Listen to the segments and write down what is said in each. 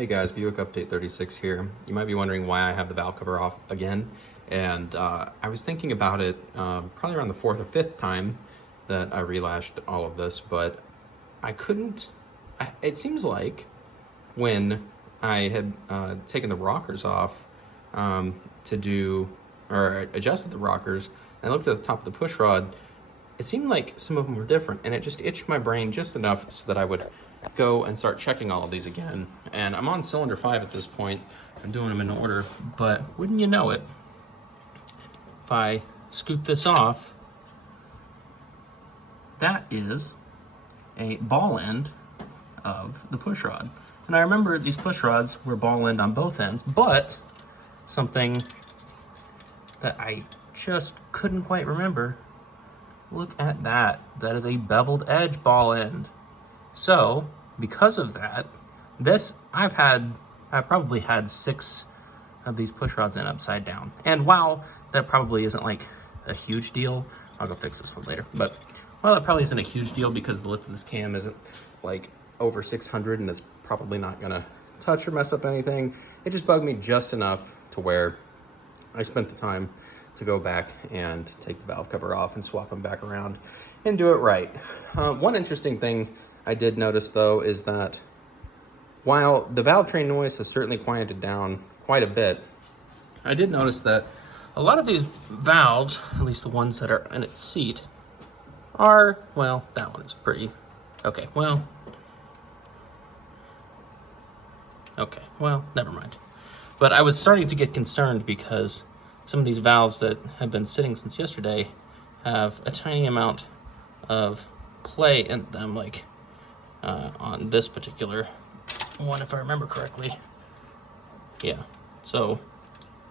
Hey guys, Buick update 36 here. You might be wondering why I have the valve cover off again, and I was thinking about it probably around the fourth or fifth time that I relashed all of this, but I couldn't. It seems like when I had taken the rockers off to do, or adjusted the rockers, and I looked at the top of the push rod, it seemed like some of them were different, and it just itched my brain just enough so that I would go and start checking all of these again. And I'm on cylinder 5 at this point. I'm doing them in order, but wouldn't you know it, if I scoot this off, that is a ball end of the push rod. And I remember these push rods were ball end on both ends, but something that I just couldn't quite remember. Look at that. That is a beveled edge ball end. So, because of that, I've probably had 6 of these push rods in upside down. And while that probably isn't like a huge deal, I'll go fix this one later, but while that probably isn't a huge deal because the lift of this cam isn't like over 600 and it's probably not gonna touch or mess up anything, it just bugged me just enough to where I spent the time to go back and take the valve cover off and swap them back around and do it right. One interesting thing I did notice though is that while the valve train noise has certainly quieted down quite a bit, I did notice that a lot of these valves, at least the ones that are in its seat, are, well, that one is pretty, okay, well, never mind. But I was starting to get concerned because some of these valves that have been sitting since yesterday have a tiny amount of play in them, like on this particular one, if I remember correctly. Yeah, so,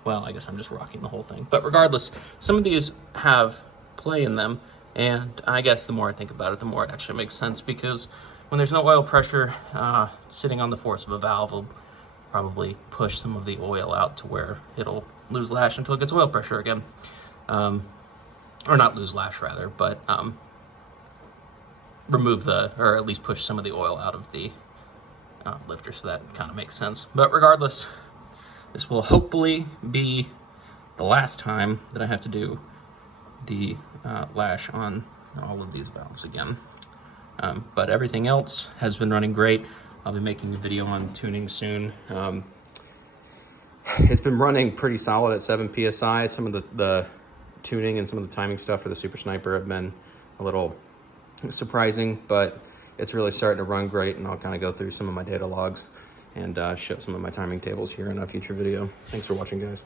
well, I guess I'm just rocking the whole thing. But regardless, some of these have play in them, and I guess the more I think about it, the more it actually makes sense, because when there's no oil pressure, sitting on the force of a valve will probably push some of the oil out to where it'll lose lash until it gets oil pressure again. Or not lose lash, rather, but remove or at least push some of the oil out of the lifter, so that kind of makes sense. But regardless, this will hopefully be the last time that I have to do the lash on all of these valves again. But everything else has been running great. I'll be making a video on tuning soon. It's been running pretty solid at 7 PSI. Some of the tuning and some of the timing stuff for the Super Sniper have been a little surprising, but it's really starting to run great, and I'll kind of go through some of my data logs and show some of my timing tables here in a future video. Thanks for watching, guys.